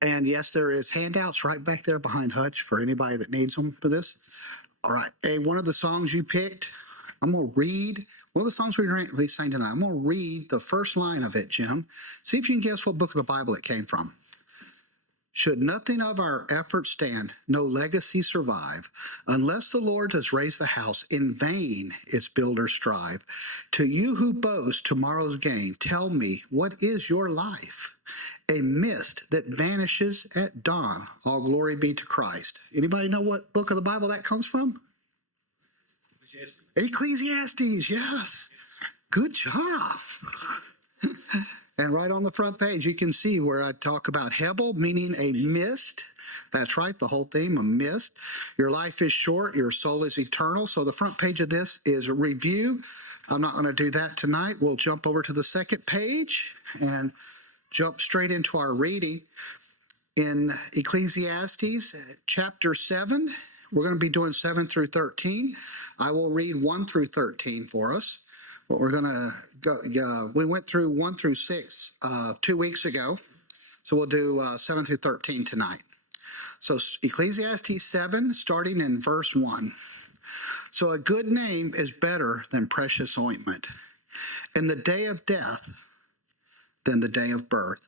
And yes, there is handouts right back there behind Hutch for anybody that needs them for this. All right. Hey, one of the songs you picked, I'm going to read. One of the songs we sang tonight, I'm going to read the first line of it, Jim. See if you can guess what book of the Bible it came from. Should nothing of our efforts stand, no legacy survive, unless the Lord has raised the house, in vain its builders strive. To you who boast tomorrow's gain, tell me, what is your life? A mist that vanishes at dawn. All glory be to Christ. Anybody know what book of the Bible that comes from? Ecclesiastes, yes. Good job. And right on the front page, you can see where I talk about Hebel, meaning a mist. That's right, the whole theme, a mist. Your life is short, your soul is eternal. So the front page of this is a review. I'm not going to do that tonight. We'll jump over to the second page and jump straight into our reading. In Ecclesiastes chapter 7, we're going to be doing 7 through 13. I will read 1 through 13 for us. But we're going to go, we went through 1 through 6 2 weeks ago. So we'll do 7 through 13 tonight. So Ecclesiastes 7, starting in verse 1. So a good name is better than precious ointment, and the day of death than the day of birth.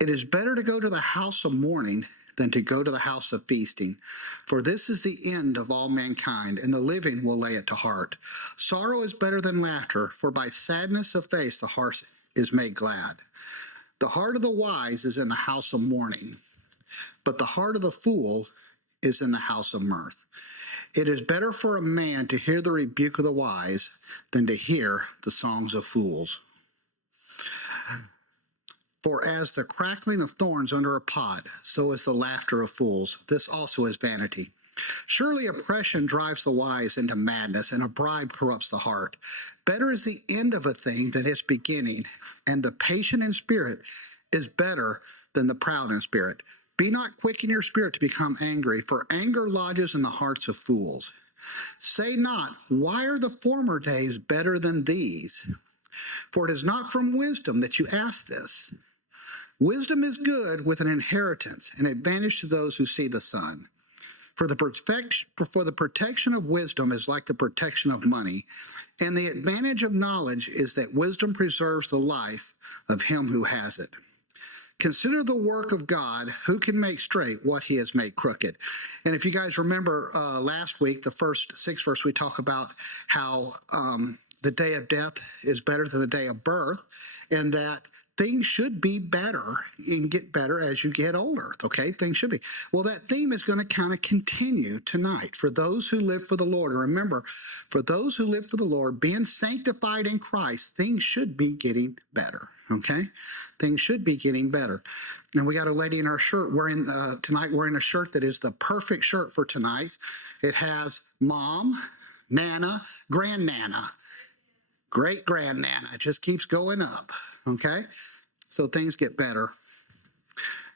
It is better to go to the house of mourning than to go to the house of feasting. For this is the end of all mankind, and the living will lay it to heart. Sorrow is better than laughter, for by sadness of face the heart is made glad. The heart of the wise is in the house of mourning, but the heart of the fool is in the house of mirth. It is better for a man to hear the rebuke of the wise than to hear the songs of fools. For as the crackling of thorns under a pot, so is the laughter of fools. This also is vanity. Surely oppression drives the wise into madness, and a bribe corrupts the heart. Better is the end of a thing than its beginning, and the patient in spirit is better than the proud in spirit. Be not quick in your spirit to become angry, for anger lodges in the hearts of fools. Say not, why are the former days better than these? For it is not from wisdom that you ask this. Wisdom is good with an inheritance, an advantage to those who see the sun. For the protection of wisdom is like the protection of money, and the advantage of knowledge is that wisdom preserves the life of him who has it. Consider the work of God, who can make straight what he has made crooked. And if you guys remember last week, the first 6 verse, we talk about how the day of death is better than the day of birth, and that things should be better and get better as you get older, okay? Things should be. Well, that theme is going to kind of continue tonight for those who live for the Lord. And remember, for those who live for the Lord, being sanctified in Christ, things should be getting better, okay? Things should be getting better. And we got a lady in our shirt wearing tonight wearing a shirt that is the perfect shirt for tonight. It has Mom, Nana, Grandnana, Great-Grandnana. It just keeps going up, okay? So things get better,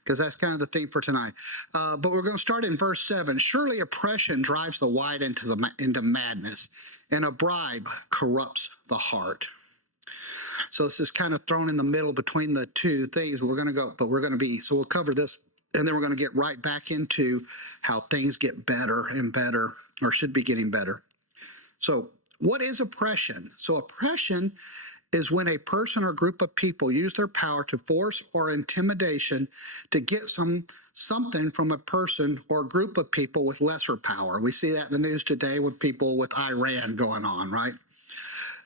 because that's kind of the theme for tonight. But we're going to start in verse 7. Surely oppression drives the wise into madness, and a bribe corrupts the heart. So this is kind of thrown in the middle between the two things. We're going to go, but we're going to be, so we'll cover this, and then we're going to get right back into how things get better and better, or should be getting better. So what is oppression? So oppression is when a person or group of people use their power to force or intimidation to get something from a person or group of people with lesser power. We see that in the news today with people with Iran going on, right?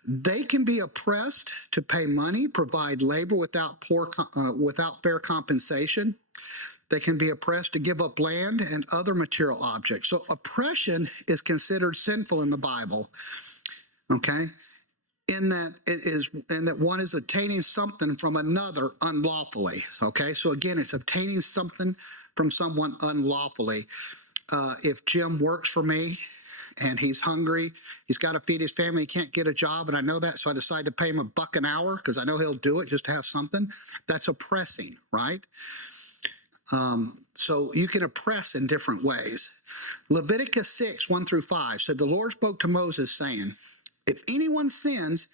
They can be oppressed to pay money, provide labor without fair compensation. They can be oppressed to give up land and other material objects. So oppression is considered sinful in the Bible, okay? In that one is obtaining something from another unlawfully, okay? So again, it's obtaining something from someone unlawfully. If Jim works for me and he's hungry, he's got to feed his family, he can't get a job, and I know that, so I decide to pay him $1 an hour because I know he'll do it just to have something. That's oppressing, right? So you can oppress in different ways. Leviticus 6, 1 through 5 said, the Lord spoke to Moses saying, if anyone sins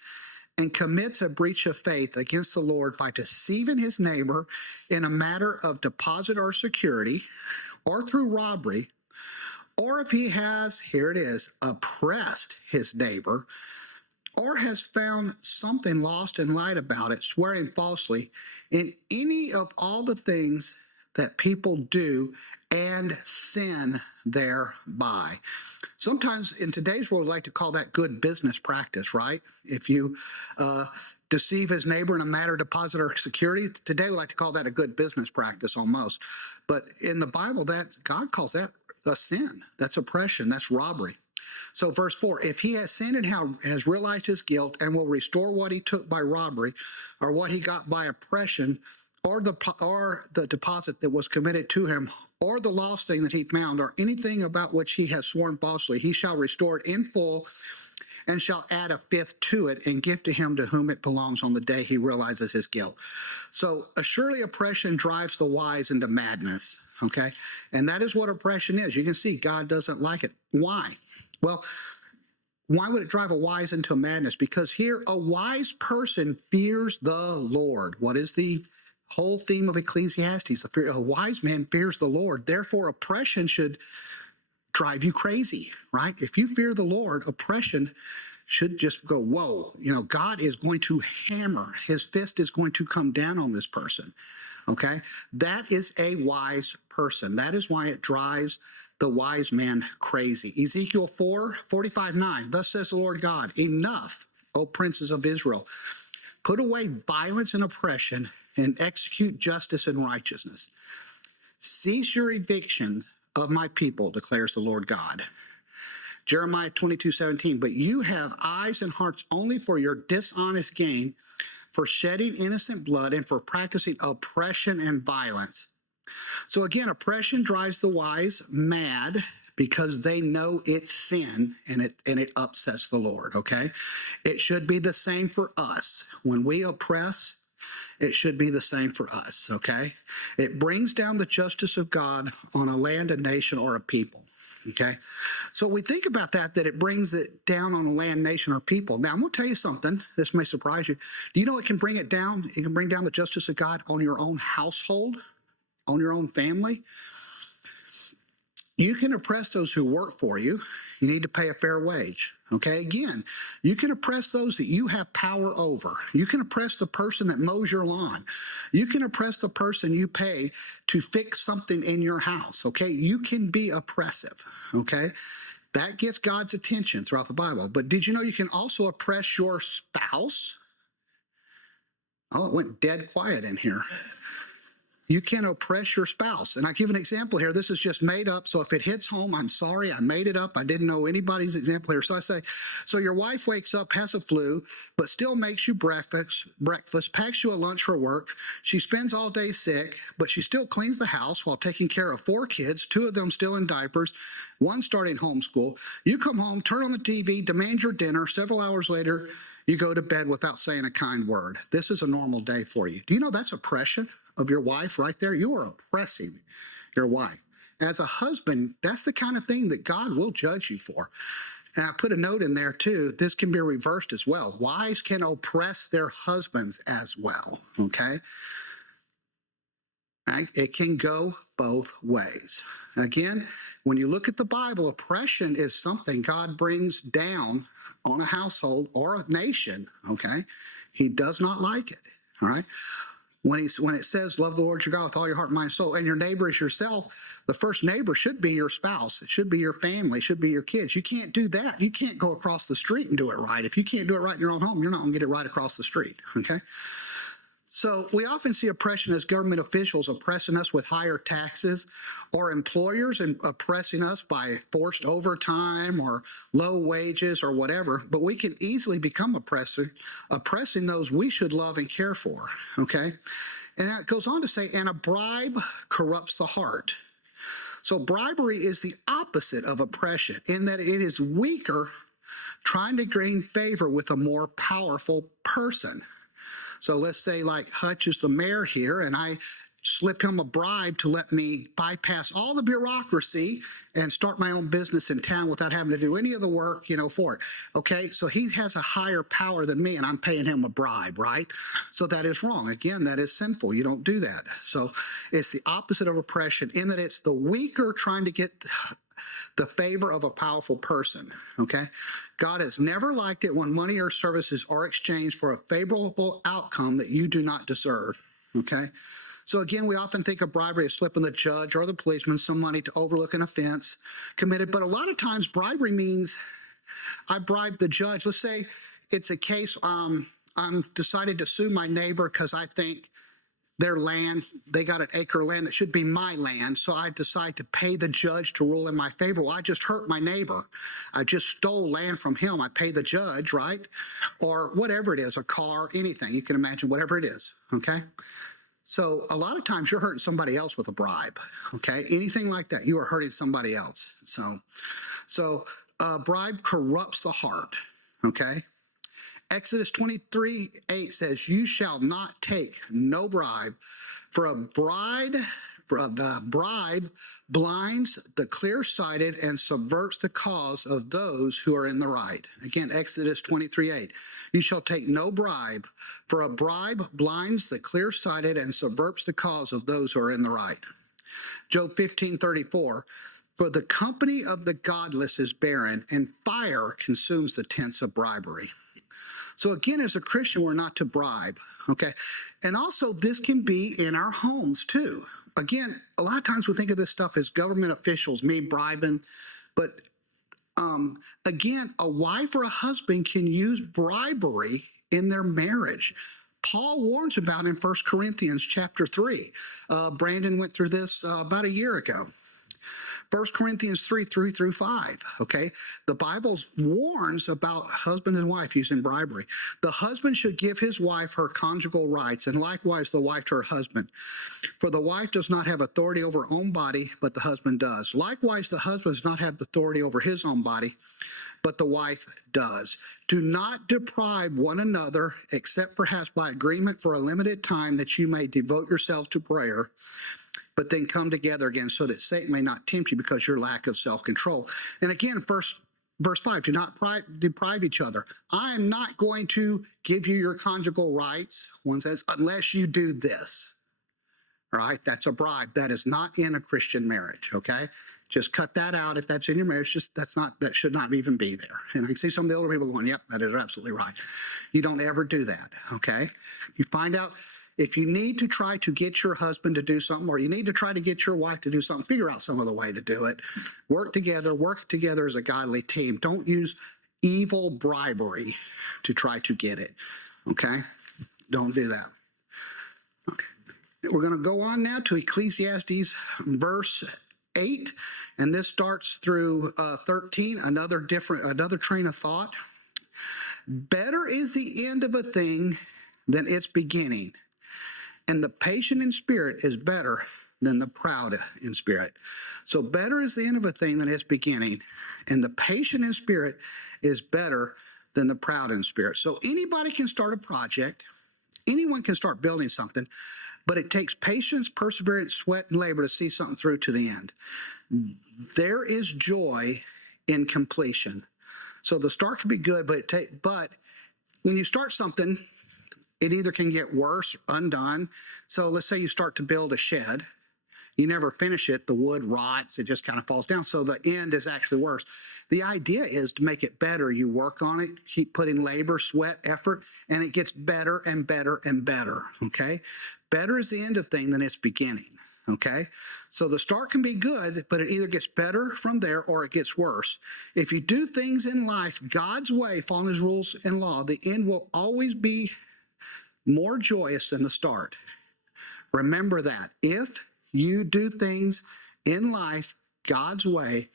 and commits a breach of faith against the Lord by deceiving his neighbor in a matter of deposit or security, or through robbery, or if he has, here it is, oppressed his neighbor, or has found something lost and lied about it, swearing falsely, in any of all the things that people do and sin thereby. Sometimes in today's world, we like to call that good business practice, right? If you deceive his neighbor in a matter of deposit or security, today we like to call that a good business practice almost. But in the Bible, that God calls that a sin. That's oppression. That's robbery. So verse 4, if he has sinned and has realized his guilt and will restore what he took by robbery or what he got by oppression, or the deposit that was committed to him, or the lost thing that he found, or anything about which he has sworn falsely, he shall restore it in full and shall add a fifth to it and give to him to whom it belongs on the day he realizes his guilt. So surely oppression drives the wise into madness, okay? And that is what oppression is. You can see God doesn't like it. Why? Well, why would it drive a wise into a madness? Because here a wise person fears the Lord. What is the whole theme of Ecclesiastes? A wise man fears the Lord. Therefore, oppression should drive you crazy, right? If you fear the Lord, oppression should just go, whoa, God is going to hammer. His fist is going to come down on this person, okay? That is a wise person. That is why it drives the wise man crazy. Ezekiel 4:45-9, thus says the Lord God, enough, O princes of Israel, put away violence and oppression and execute justice and righteousness. Cease your eviction of my people, declares the Lord God. Jeremiah 22:17, but you have eyes and hearts only for your dishonest gain, for shedding innocent blood, and for practicing oppression and violence. So again, oppression drives the wise mad because they know it's sin and it upsets the Lord, okay? It should be the same for us. When we oppress, it should be the same for us, okay? It brings down the justice of God on a land, a nation, or a people, okay? So we think about that it brings it down on a land, nation, or people. Now, I'm going to tell you something. This may surprise you. Do you know it can bring it down? It can bring down the justice of God on your own household, on your own family. You can oppress those who work for you. You need to pay a fair wage. Okay, again, you can oppress those that you have power over. You can oppress the person that mows your lawn. You can oppress the person you pay to fix something in your house. Okay, you can be oppressive. Okay, that gets God's attention throughout the Bible. But did you know you can also oppress your spouse? Oh, it went dead quiet in here. You can oppress your spouse. And I give an example here. This is just made up. So if it hits home, I'm sorry. I made it up. I didn't know anybody's example here. So I say, so your wife wakes up, has a flu, but still makes you breakfast, packs you a lunch for work. She spends all day sick, but she still cleans the house while taking care of 4 kids, 2 of them still in diapers, 1 starting homeschool. You come home, turn on the TV, demand your dinner. Several hours later, you go to bed without saying a kind word. This is a normal day for you. Do you know that's oppression of your wife right there? You are oppressing your wife. As a husband, that's the kind of thing that God will judge you for. And I put a note in there too. This can be reversed as well. Wives can oppress their husbands as well, okay? It can go both ways. Again, when you look at the Bible, oppression is something God brings down on a household or a nation, okay? He does not like it, all right? When it says, love the Lord your God with all your heart, mind, soul, and your neighbor is yourself, the first neighbor should be your spouse. It should be your family. It should be your kids. You can't do that. You can't go across the street and do it right. If you can't do it right in your own home, you're not going to get it right across the street, okay? So we often see oppression as government officials oppressing us with higher taxes, or employers and oppressing us by forced overtime or low wages or whatever. But we can easily become oppressing those we should love and care for, okay? And it goes on to say, and a bribe corrupts the heart. So bribery is the opposite of oppression in that it is weaker, trying to gain favor with a more powerful person. So let's say like Hutch is the mayor here, and I slip him a bribe to let me bypass all the bureaucracy and start my own business in town without having to do any of the work, for it. Okay, so he has a higher power than me and I'm paying him a bribe, right? So that is wrong. Again, that is sinful. You don't do that. So it's the opposite of oppression in that it's the weaker trying to get the favor of a powerful person, okay? God has never liked it when money or services are exchanged for a favorable outcome that you do not deserve, okay? So again, we often think of bribery as slipping the judge or the policeman some money to overlook an offense committed, but a lot of times bribery means I bribed the judge. Let's say it's a case, I'm decided to sue my neighbor because I think their land, they got an acre of land that should be my land, so I decide to pay the judge to rule in my favor. Well, I just hurt my neighbor. I just stole land from him. I pay the judge, right? Or whatever it is, a car, anything. You can imagine whatever it is, okay? So a lot of times you're hurting somebody else with a bribe, okay? Anything like that, you are hurting somebody else. So bribe corrupts the heart, okay? Exodus 23:8 says, "You shall not take no bribe, for the bribe blinds the clear-sighted and subverts the cause of those who are in the right." Again, Exodus 23:8. "You shall take no bribe, for a bribe blinds the clear-sighted and subverts the cause of those who are in the right." Job 15:34. "For the company of the godless is barren, and fire consumes the tents of bribery." So again, as a Christian, we're not to bribe, okay? And also, this can be in our homes too. Again, a lot of times we think of this stuff as government officials, me bribing, but again, a wife or a husband can use bribery in their marriage. Paul warns about in 1 Corinthians chapter 3. Brandon went through this about a year ago. 1 Corinthians 3:3-5, okay? The Bible warns about husband and wife using bribery. "The husband should give his wife her conjugal rights, and likewise the wife to her husband. For the wife does not have authority over her own body, but the husband does. Likewise, the husband does not have authority over his own body, but the wife does. Do not deprive one another, except perhaps by agreement for a limited time, that you may devote yourself to prayer, but then come together again so that Satan may not tempt you because your lack of self-control." And again, verse 5, "Do not deprive each other. I am not going to give you your conjugal rights," one says, "unless you do this." All right, that's a bribe. That is not in a Christian marriage, okay? Just cut that out if that's in your marriage. That should not even be there. And I can see some of the older people going, "Yep, that is absolutely right." You don't ever do that, okay? You find out, if you need to try to get your husband to do something, or you need to try to get your wife to do something, figure out some other way to do it. Work together as a godly team. Don't use evil bribery to try to get it, okay? Don't do that. Okay. We're going to go on now to Ecclesiastes verse 8, and this starts through 13, another train of thought. "Better is the end of a thing than its beginning, and the patient in spirit is better than the proud in spirit." So better is the end of a thing than its beginning, and the patient in spirit is better than the proud in spirit. So anybody can start a project. Anyone can start building something, but it takes patience, perseverance, sweat, and labor to see something through to the end. There is joy in completion. So the start can be good, but when you start something, it either can get worse, undone. So let's say you start to build a shed. You never finish it. The wood rots. It just kind of falls down. So the end is actually worse. The idea is to make it better. You work on it, keep putting labor, sweat, effort, and it gets better and better and better, okay? Better is the end of thing than its beginning, okay? So the start can be good, but it either gets better from there or it gets worse. If you do things in life God's way, following his rules and law, the end will always be more joyous than the start. Remember that. If you do things in life God's way,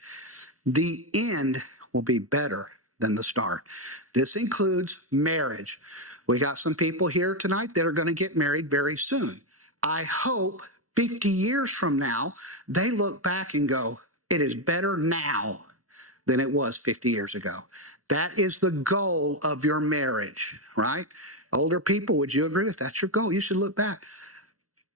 the end will be better than the start. This includes marriage. We got some people here tonight that are going to get married very soon. I hope 50 years from now, they look back and go, "It is better now than it was 50 years ago." That is the goal of your marriage, right? Older people, would you agree with that? That's your goal. You should look back.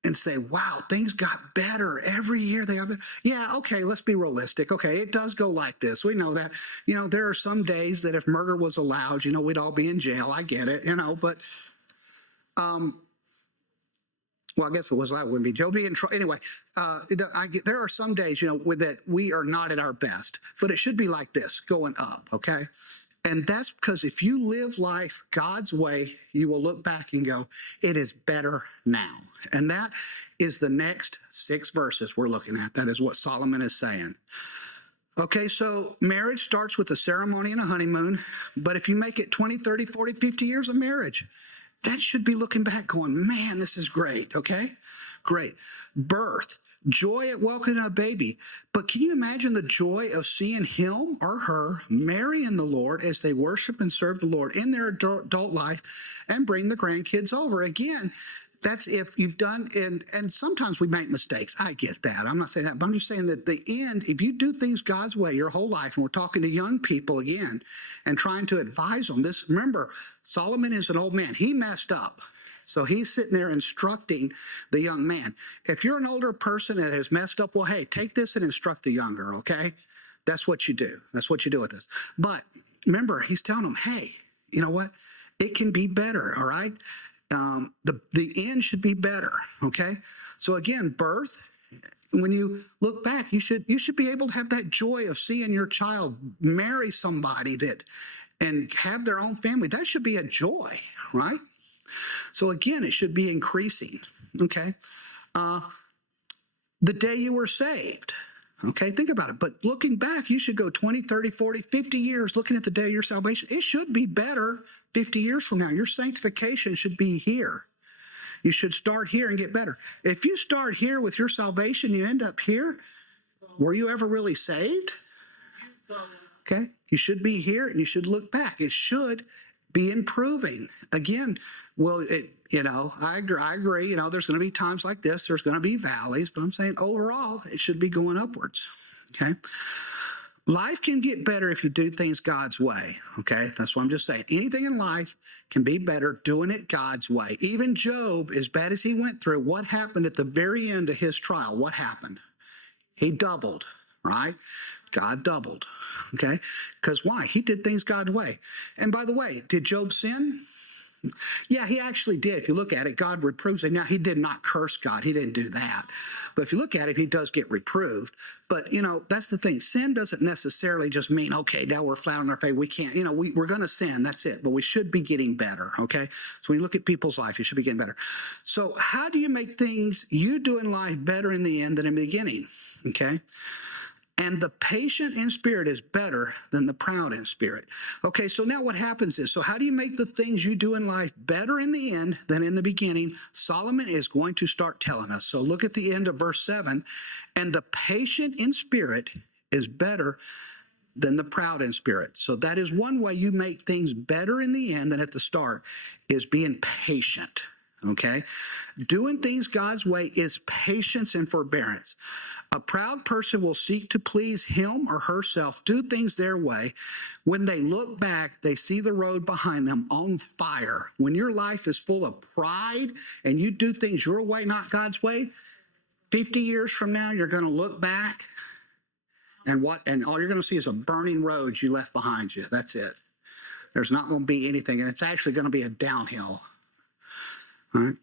and say, wow, things got better every year. They have been, yeah, okay, let's be realistic. Okay, it does go like this. We know that, there are some days that if murder was allowed, we'd all be in jail. I get it, but, well, I guess if it was allowed, it wouldn't be jail. Be in trouble. Anyway, there are some days, that we are not at our best, but it should be like this, going up, okay? And that's because if you live life God's way, you will look back and go, it is better now. And that is the next 6 verses we're looking at. That is what Solomon is saying. Okay, so marriage starts with a ceremony and a honeymoon, but if you make it 20, 30, 40, 50 years of marriage, that should be looking back going, man, this is great, okay? Great. Birth. Joy at welcoming a baby. But can you imagine the joy of seeing him or her marry in the Lord as they worship and serve the Lord in their adult life and bring the grandkids over? Again, that's if you've done, and sometimes we make mistakes. I get that. I'm not saying that, but I'm just saying that the end, if you do things God's way your whole life, and we're talking to young people again and trying to advise them this, remember, Solomon is an old man. He messed up. So he's sitting there instructing the young man. If you're an older person that has messed up, well, hey, take this and instruct the younger, okay? That's what you do. That's what you do with this. But remember, he's telling them, hey, you know what? It can be better, all right? The end should be better, okay? So again, birth, when you look back, you should be able to have that joy of seeing your child marry somebody and have their own family. That should be a joy, right? So again, it should be increasing, okay? The day you were saved, okay? Think about it. But looking back, you should go 20, 30, 40, 50 years looking at the day of your salvation. It should be better 50 years from now. Your sanctification should be here. You should start here and get better. If you start here with your salvation, you end up here, were you ever really saved? Okay? You should be here and you should look back. It should be improving. Again, well, I agree, there's going to be times like this, there's going to be valleys, but I'm saying overall, it should be going upwards, okay? Life can get better if you do things God's way, okay? That's what I'm just saying. Anything in life can be better doing it God's way. Even Job, as bad as he went through, what happened at the very end of his trial? What happened? He doubled, right? God doubled, okay? Because why? He did things God's way. And by the way, did Job sin? Yeah, he actually did. If you look at it, God reproves him. Now, he did not curse God. He didn't do that. But if you look at it, he does get reproved. But, that's the thing. Sin doesn't necessarily just mean, okay, now we're flat on our face. We can't, we're going to sin. That's it. But we should be getting better, okay? So when you look at people's life, you should be getting better. So how do you make things you do in life better in the end than in the beginning, okay? And the patient in spirit is better than the proud in spirit. Okay, so now what happens is, so how do you make the things you do in life better in the end than in the beginning? Solomon is going to start telling us. So look at the end of verse 7. And the patient in spirit is better than the proud in spirit. So that is one way you make things better in the end than at the start, is being patient. Okay? Doing things God's way is patience and forbearance. A proud person will seek to please him or herself, do things their way. When they look back, they see the road behind them on fire. When your life is full of pride and you do things your way, not God's way, 50 years from now, you're going to look back and all you're going to see is a burning road you left behind you. That's it. There's not going to be anything, and it's actually going to be a downhill. All right?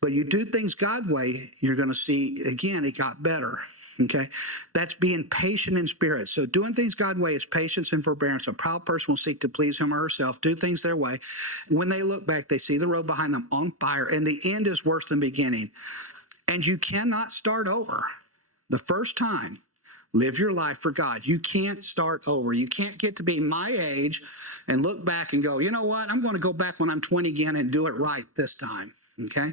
But you do things God's way, you're going to see, again, it got better. Okay, that's being patient in spirit. So doing things God's way is patience and forbearance. A proud person will seek to please him or herself, do things their way. When they look back, they see the road behind them on fire, and the end is worse than beginning. And you cannot start over. The first time, live your life for God. You can't start over. You can't get to be my age and look back and go, you know what, I'm going to go back when I'm 20 again and do it right this time. Okay?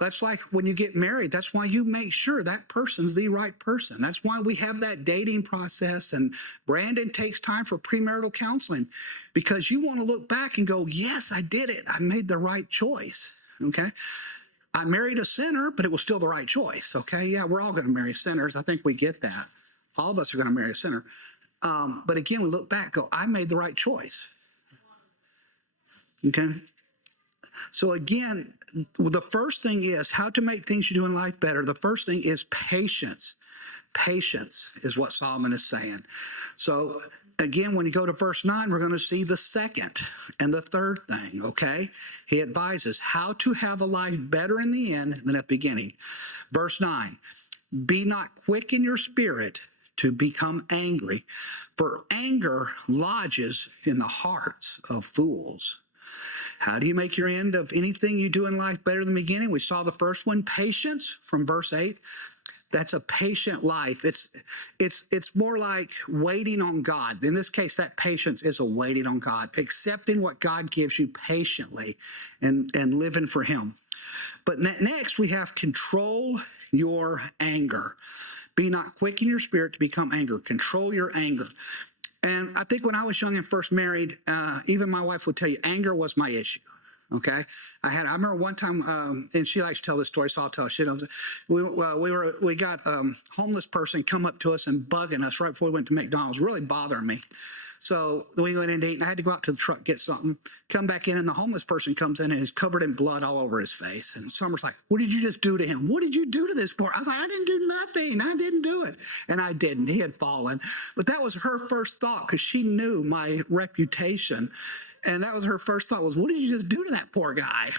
That's like when you get married. That's why you make sure that person's the right person. That's why we have that dating process, and Brandon takes time for premarital counseling, because you want to look back and go, yes, I did it. I made the right choice, okay? I married a sinner, but it was still the right choice, okay? Yeah, we're all going to marry sinners. I think we get that. All of us are going to marry a sinner. But again, we look back, go, I made the right choice, okay? So again, the first thing is how to make things you do in life better. The first thing is patience. Patience is what Solomon is saying. So again, when you go to verse 9, we're going to see the second and the third thing, okay? He advises how to have a life better in the end than at the beginning. Verse 9, be not quick in your spirit to become angry, for anger lodges in the hearts of fools. How do you make your end of anything you do in life better than the beginning? We saw the first one, patience, from verse 8. That's a patient life. It's more like waiting on God. In this case, that patience is a waiting on God, accepting what God gives you patiently and living for him. But next, we have control your anger. Be not quick in your spirit to become angry. Control your anger. And I think when I was young and first married, even my wife would tell you, anger was my issue. Okay, I remember one time, and she likes to tell this story, so I'll tell her. We got a homeless person come up to us and bugging us right before we went to McDonald's, really bothering me. So we went in to eat, and I had to go out to the truck, get something, come back in, and the homeless person comes in and is covered in blood all over his face. And Summer's like, what did you just do to him? What did you do to this poor? I was like, I didn't do nothing. I didn't do it. And I didn't. He had fallen. But that was her first thought because she knew my reputation. And that was her first thought was, what did you just do to that poor guy?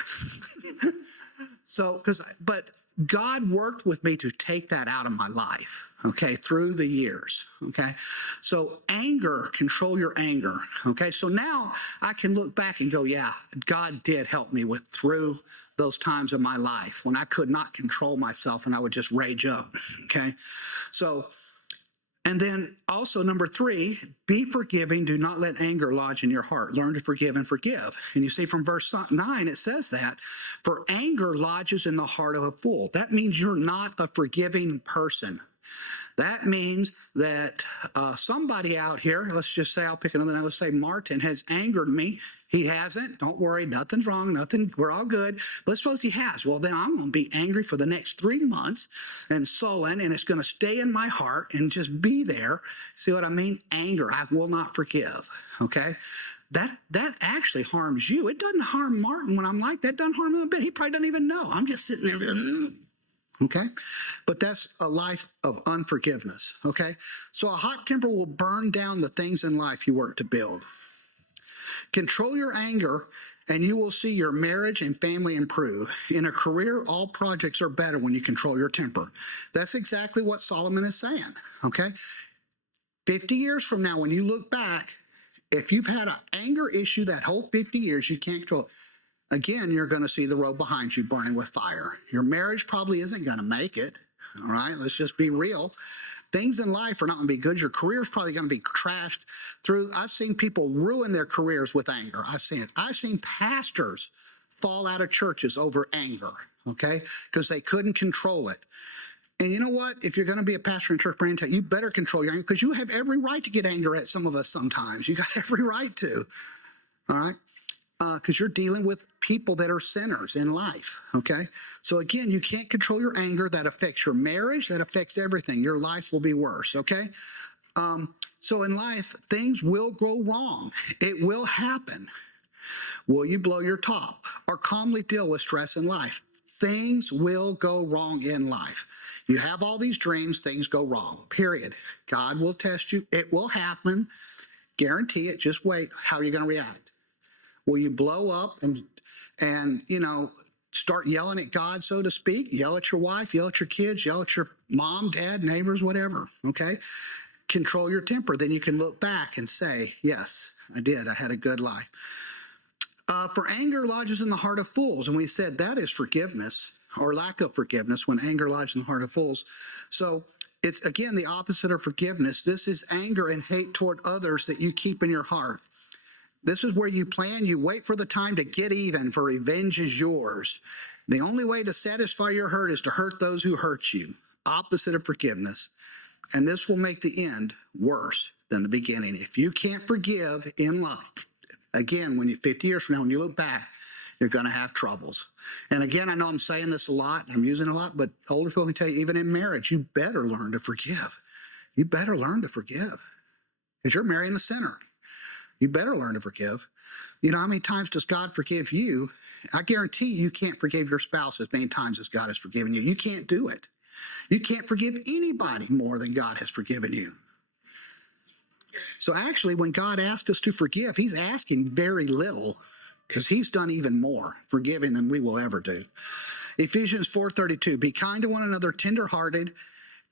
But God worked with me to take that out of my life, okay, through the years, okay? So anger, control your anger, okay? So now I can look back and go, yeah, God did help me through those times of my life when I could not control myself and I would just rage up, okay? So, and then also number 3, be forgiving. Do not let anger lodge in your heart. Learn to forgive and forgive. And you see from verse 9, it says that, for anger lodges in the heart of a fool. That means you're not a forgiving person. That means that somebody out here, let's just say, I'll pick another name, let's say Martin has angered me. He hasn't. Don't worry. Nothing's wrong. Nothing. We're all good. But suppose he has. Well, then I'm going to be angry for the next 3 months and sullen, and it's going to stay in my heart and just be there. See what I mean? Anger. I will not forgive. Okay? That actually harms you. It doesn't harm Martin when I'm like that. It doesn't harm him a bit. He probably doesn't even know. I'm just sitting there. Okay? But that's a life of unforgiveness. Okay? So a hot temper will burn down the things in life you work to build. Control your anger, and you will see your marriage and family improve. In a career, all projects are better when you control your temper. That's exactly what Solomon is saying, okay? 50 years from now, when you look back, if you've had an anger issue that whole 50 years, you can't control it. Again, you're going to see the road behind you burning with fire. Your marriage probably isn't going to make it, all right? Let's just be real. Things in life are not going to be good. Your career is probably going to be trashed through. I've seen people ruin their careers with anger. I've seen it. I've seen pastors fall out of churches over anger, okay, because they couldn't control it. And you know what? If you're going to be a pastor in church, you better control your anger because you have every right to get angry at some of us sometimes. You got every right to, all right? Because you're dealing with people that are sinners in life, okay? So again, you can't control your anger. That affects your marriage. That affects everything. Your life will be worse, okay? So in life, things will go wrong. It will happen. Will you blow your top or calmly deal with stress in life? Things will go wrong in life. You have all these dreams, things go wrong, period. God will test you. It will happen. Guarantee it. Just wait. How are you going to react? Will you blow up and start yelling at God, so to speak? Yell at your wife, yell at your kids, yell at your mom, dad, neighbors, whatever, okay? Control your temper. Then you can look back and say, yes, I did. I had a good life. For anger lodges in the heart of fools. And we said that is forgiveness or lack of forgiveness when anger lodges in the heart of fools. So it's, again, the opposite of forgiveness. This is anger and hate toward others that you keep in your heart. This is where you plan, you wait for the time to get even, for revenge is yours. The only way to satisfy your hurt is to hurt those who hurt you. Opposite of forgiveness. And this will make the end worse than the beginning. If you can't forgive in life, again, 50 years from now, when you look back, you're going to have troubles. And again, I know I'm saying this a lot, I'm using it a lot, but older people can tell you, even in marriage, you better learn to forgive. You better learn to forgive because you're marrying a sinner. You better learn to forgive. You know, how many times does God forgive you I guarantee you can't forgive your spouse as many times as God has forgiven you. You can't do it. You can't forgive anybody more than God has forgiven you. So actually, when God asks us to forgive, he's asking very little because he's done even more forgiving than we will ever do. Ephesians 4:32, be kind to one another, tenderhearted,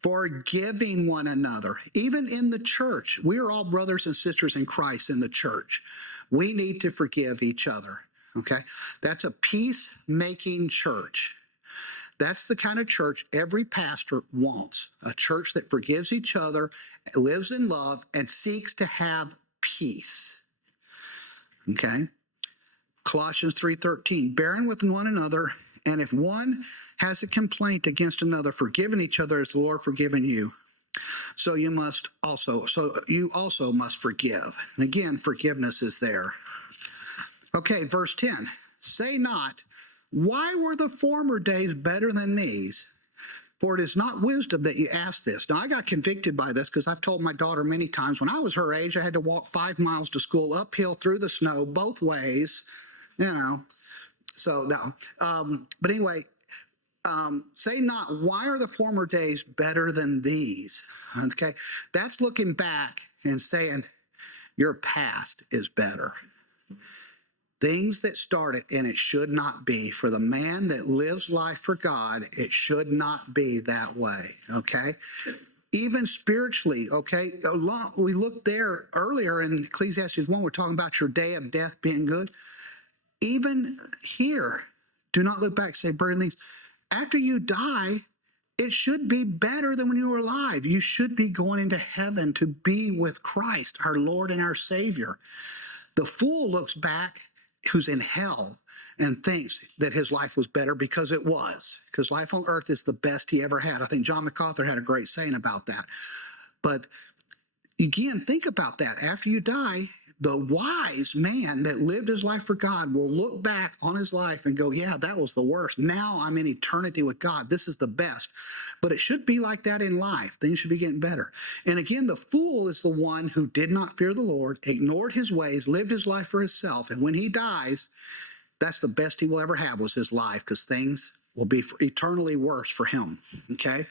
forgiving one another. Even in the church, we are all brothers and sisters in Christ in the church. We need to forgive each other, okay? That's a peacemaking church. That's the kind of church every pastor wants, a church that forgives each other, lives in love, and seeks to have peace, okay? Colossians 3:13, bearing with one another, and if one has a complaint against another, forgiving each other as the Lord forgiven you. So you also must forgive. And again, forgiveness is there. Okay, verse 10. Say not, why were the former days better than these? For it is not wisdom that you ask this. Now, I got convicted by this because I've told my daughter many times when I was her age, I had to walk 5 miles to school uphill through the snow both ways, you know. So, no. But anyway, say not, why are the former days better than these? Okay, that's looking back and saying your past is better. Things that started, and it should not be. For the man that lives life for God, it should not be that way, okay? Even spiritually, okay? We looked there earlier in Ecclesiastes 1, we're talking about your day of death being good. Even here, do not look back and say, burn these. After you die, it should be better than when you were alive. You should be going into heaven to be with Christ, our Lord and our Savior. The fool looks back, who's in hell, and thinks that his life was better because it was. Because life on earth is the best he ever had. I think John MacArthur had a great saying about that. But again, think about that. After you die, the wise man that lived his life for God will look back on his life and go, yeah, that was the worst. Now I'm in eternity with God. This is the best. But it should be like that in life. Things should be getting better. And again, the fool is the one who did not fear the Lord, ignored his ways, lived his life for himself. And when he dies, that's the best he will ever have was his life, because things will be eternally worse for him, okay?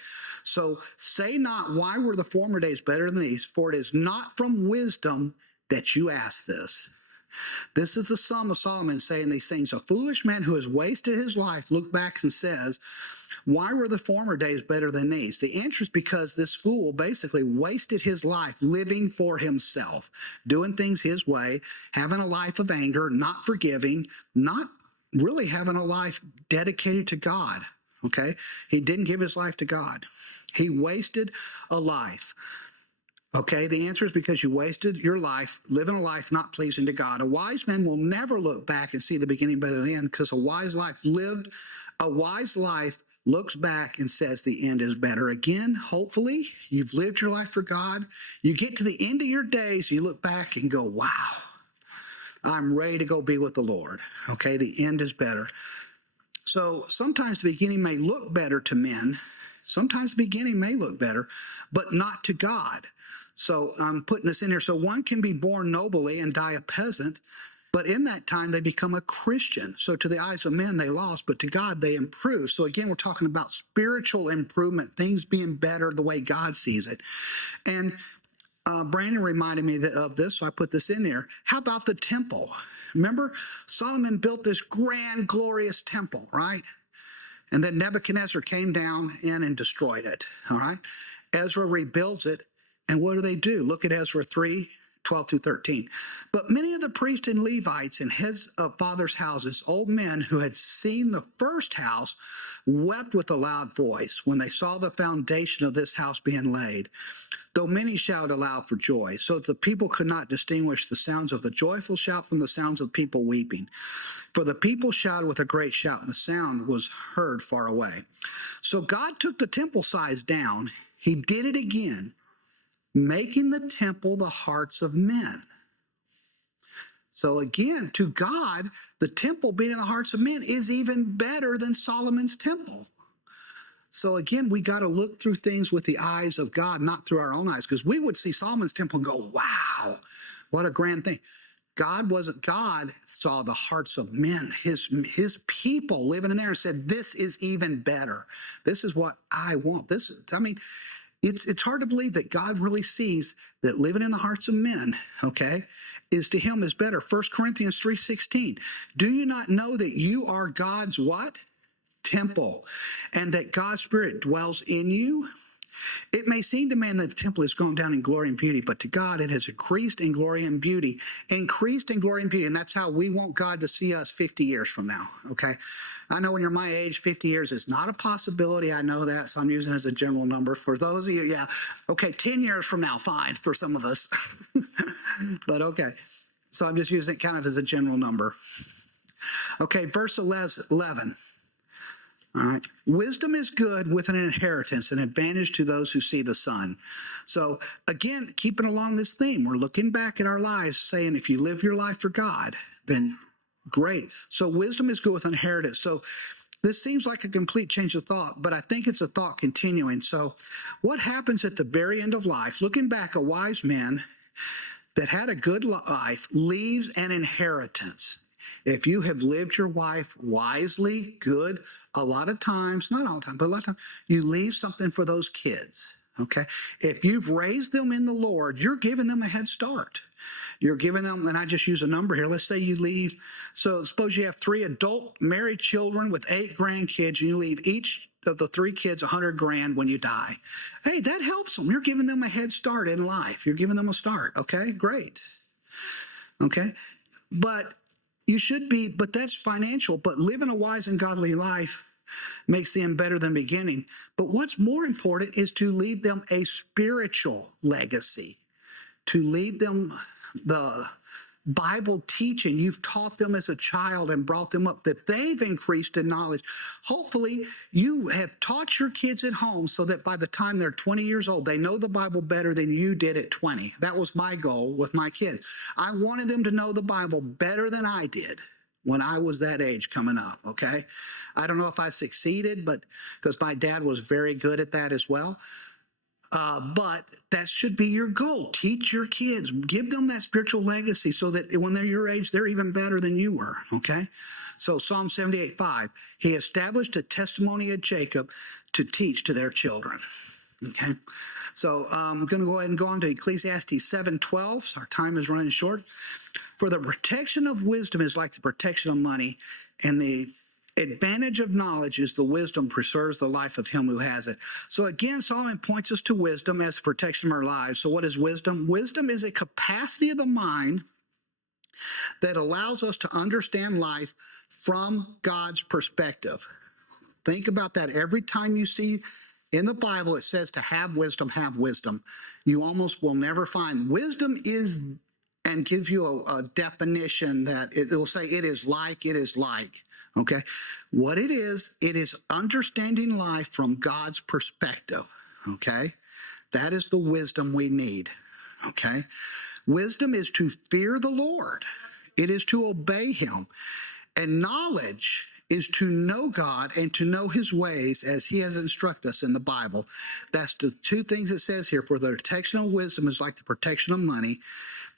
So say not, why were the former days better than these? For it is not from wisdom that you ask this. This is the Psalm of Solomon saying these things. A foolish man who has wasted his life look back and says, why were the former days better than these? The answer is because this fool basically wasted his life living for himself, doing things his way, having a life of anger, not forgiving, not really having a life dedicated to God, okay? He didn't give his life to God. He wasted a life. Okay, the answer is because you wasted your life living a life not pleasing to God. A wise man will never look back and see the beginning better than the end, because a wise life looks back and says the end is better. Again, hopefully, you've lived your life for God. You get to the end of your days, you look back and go, wow, I'm ready to go be with the Lord. Okay, the end is better. So sometimes the beginning may look better to men. Sometimes the beginning may look better, but not to God. So I'm putting this in here. So one can be born nobly and die a peasant, but in that time they become a Christian. So to the eyes of men they lost, but to God they improve. So again, we're talking about spiritual improvement, things being better the way God sees it. And Brandon reminded me of this, so I put this in there. How about the temple? Remember, Solomon built this grand, glorious temple, right? And then Nebuchadnezzar came down in and destroyed it, all right? Ezra rebuilds it. And what do? Look at Ezra 3:12-13. But many of the priests and Levites and heads of fathers' houses, old men who had seen the first house, wept with a loud voice when they saw the foundation of this house being laid, though many shouted aloud for joy, so that the people could not distinguish the sounds of the joyful shout from the sounds of people weeping. For the people shouted with a great shout, and the sound was heard far away. So God took the temple size down. He did it again, making the temple the hearts of men. So again, to God, the temple being in the hearts of men is even better than Solomon's temple. So again, we got to look through things with the eyes of God, not through our own eyes, because we would see Solomon's temple and go, wow, what a grand thing. God saw the hearts of men, his people living in there, and said, this is even better. This is what I want. It's hard to believe that God really sees that living in the hearts of men, okay, is to him is better. 1 Corinthians 3:16. Do you not know that you are God's what? Temple, and that God's Spirit dwells in you? It may seem to man that the temple has gone down in glory and beauty, but to God it has increased in glory and beauty. Increased in glory and beauty, and that's how we want God to see us 50 years from now, okay? I know when you're my age, 50 years is not a possibility. I know that, so I'm using it as a general number. For those of you, yeah, okay, 10 years from now, fine, for some of us. But okay, so I'm just using it kind of as a general number. Okay, verse 11. All right. Wisdom is good with an inheritance, an advantage to those who see the sun. So again, keeping along this theme, we're looking back at our lives saying, if you live your life for God, then great. So wisdom is good with inheritance. So this seems like a complete change of thought, but I think it's a thought continuing. So what happens at the very end of life, looking back, a wise man that had a good life leaves an inheritance. If you have lived your life wisely, good, a lot of times, not all the time, but a lot of times, you leave something for those kids, okay? If you've raised them in the Lord, you're giving them a head start. You're giving them, and I just use a number here. Let's say you leave, so suppose you have 3 adult married children with 8 grandkids, and you leave each of the 3 kids $100,000 when you die. Hey, that helps them. You're giving them a head start in life. You're giving them a start, okay? Great. Okay? But you should be, but that's financial, but living a wise and godly life makes the end better than beginning. But what's more important is to leave them a spiritual legacy, to lead them the Bible teaching you've taught them as a child and brought them up, that they've increased in knowledge. Hopefully, you have taught your kids at home so that by the time they're 20 years old, they know the Bible better than you did at 20. That was my goal with my kids. I wanted them to know the Bible better than I did when I was that age coming up, okay? I don't know if I succeeded, but because my dad was very good at that as well. But that should be your goal. Teach your kids, give them that spiritual legacy so that when they're your age, they're even better than you were, okay? So Psalm 78:5, he established a testimony of Jacob to teach to their children, okay? So I'm going to go ahead and go on to Ecclesiastes 7:12. So our time is running short. For the protection of wisdom is like the protection of money, and the advantage of knowledge is the wisdom preserves the life of him who has it. So again, Solomon points us to wisdom as the protection of our lives. So what is wisdom? Wisdom is a capacity of the mind that allows us to understand life from God's perspective. Think about that. Every time you see in the Bible it says to have wisdom, you almost will never find. Wisdom is, and gives you a definition that it will say it is like. Okay, what it is understanding life from God's perspective, okay? That is the wisdom we need, okay? Wisdom is to fear the Lord. It is to obey him. And knowledge is to know God and to know his ways as he has instructed us in the Bible. That's the 2 things it says here. For the protection of wisdom is like the protection of money.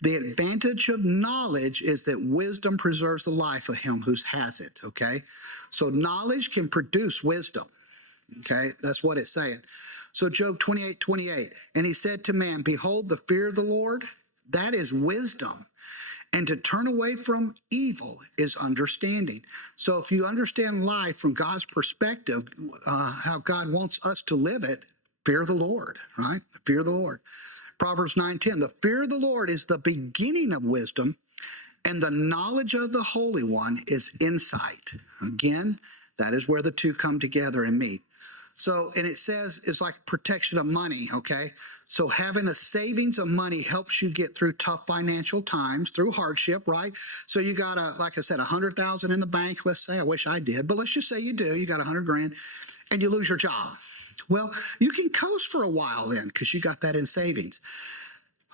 The advantage of knowledge is that wisdom preserves the life of him who has it, okay? So knowledge can produce wisdom, okay? That's what it's saying. So Job 28:28, and he said to man, behold, the fear of the Lord, that is wisdom. And to turn away from evil is understanding. So if you understand life from God's perspective, how God wants us to live it, fear the Lord, right? Fear the Lord. Proverbs 9:10, the fear of the Lord is the beginning of wisdom, and the knowledge of the Holy One is insight. Again, that is where the 2 come together and meet. So, and it says it's like protection of money, okay? So having a savings of money helps you get through tough financial times, through hardship, right? So you got like I said, $100,000 in the bank, let's say. I wish I did, but let's just say you do. You got $100,000 and you lose your job. Well, you can coast for a while then because you got that in savings.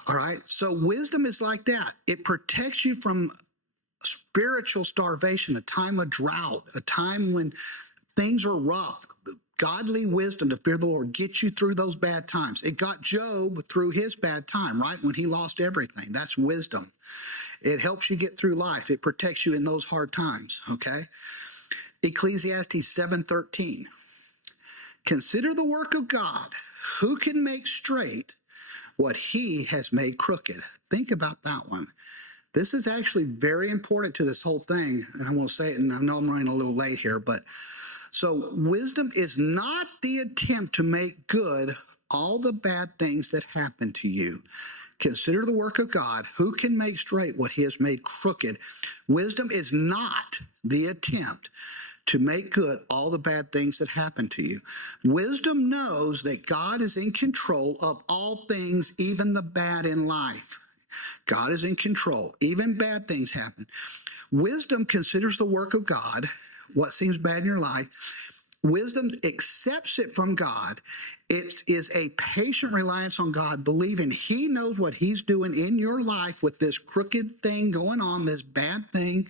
All right. So wisdom is like that. It protects you from spiritual starvation, a time of drought, a time when things are rough. Godly wisdom to fear the Lord gets you through those bad times. It got Job through his bad time, right? When he lost everything. That's wisdom. It helps you get through life. It protects you in those hard times, okay? Ecclesiastes 7:13. Consider the work of God. Who can make straight what he has made crooked? Think about that one. This is actually very important to this whole thing, and I'm going to say it, and I know I'm running a little late here, but so wisdom is not the attempt to make good all the bad things that happen to you. Consider the work of God. Who can make straight what he has made crooked? Wisdom is not the attempt to make good all the bad things that happen to you. Wisdom knows that God is in control of all things, even the bad in life. God is in control. Even bad things happen. Wisdom considers the work of God, what seems bad in your life. Wisdom accepts it from God. It is a patient reliance on God, believing he knows what he's doing in your life with this crooked thing going on, this bad thing,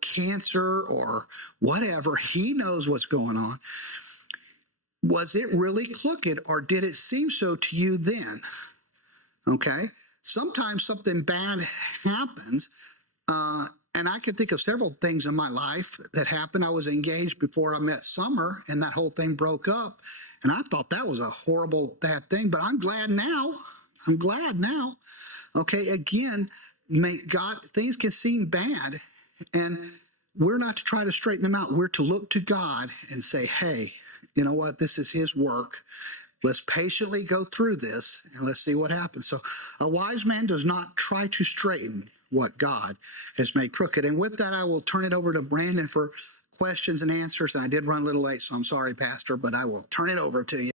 cancer or whatever. He knows what's going on. Was it really crooked, or did it seem so to you then? Okay? Sometimes something bad happens, and I can think of several things in my life that happened. I was engaged before I met Summer, and that whole thing broke up, and I thought that was a horrible, bad thing, but I'm glad now. Okay, again, things can seem bad, and we're not to try to straighten them out. We're to look to God and say, hey, you know what? This is his work. Let's patiently go through this, and let's see what happens. So a wise man does not try to straighten what God has made crooked. And with that, I will turn it over to Brandon for questions and answers. And I did run a little late, so I'm sorry, Pastor, but I will turn it over to you.